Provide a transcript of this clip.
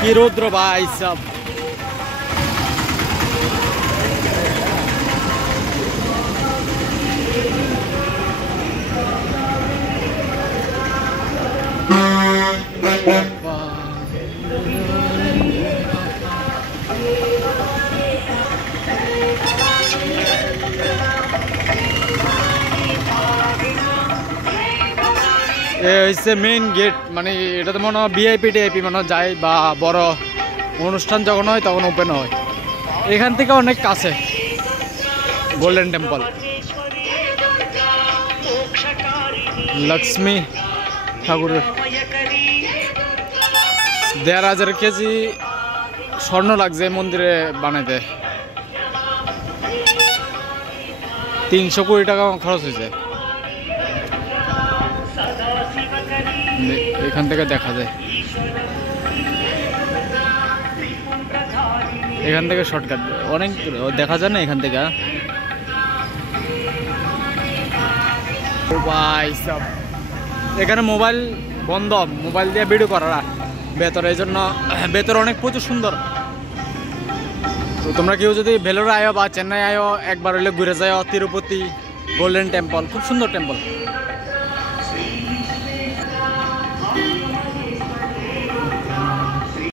কি রৌদ্র ভাই সব। হচ্ছে মেইন গেট, মানে এটাতে মনে হয় ভিআইপি টিআইপি মনে হয় যায়, বা বড় অনুষ্ঠান যখন হয় তখন ওপেন হয়। এখান থেকে অনেক কাছে গোল্ডেন টেম্পল। লক্ষ্মী ঠাকুরের ১,৫০০ কেজি স্বর্ণ লাগছে মন্দিরে বানাইতে। ৩০০ কোটি টাকা খরচ হয়েছে। এখান থেকে দেখা যায়, এখান থেকে শর্টকাট অনেক দেখা যায় না এখান থেকে। ভাই সব এখানে মোবাইল বন্ধ, মোবাইল দিয়ে ভিডিও করা ভেতরে, এই জন্য ভেতরে অনেক প্রচুর সুন্দর। তো তোমরা কেউ যদি ভেলোরে আয়ো বা চেন্নাই আয়ো, একবার হইলে ঘুরে যাও তিরুপতি গোল্ডেন টেম্পল, খুব সুন্দর টেম্পল।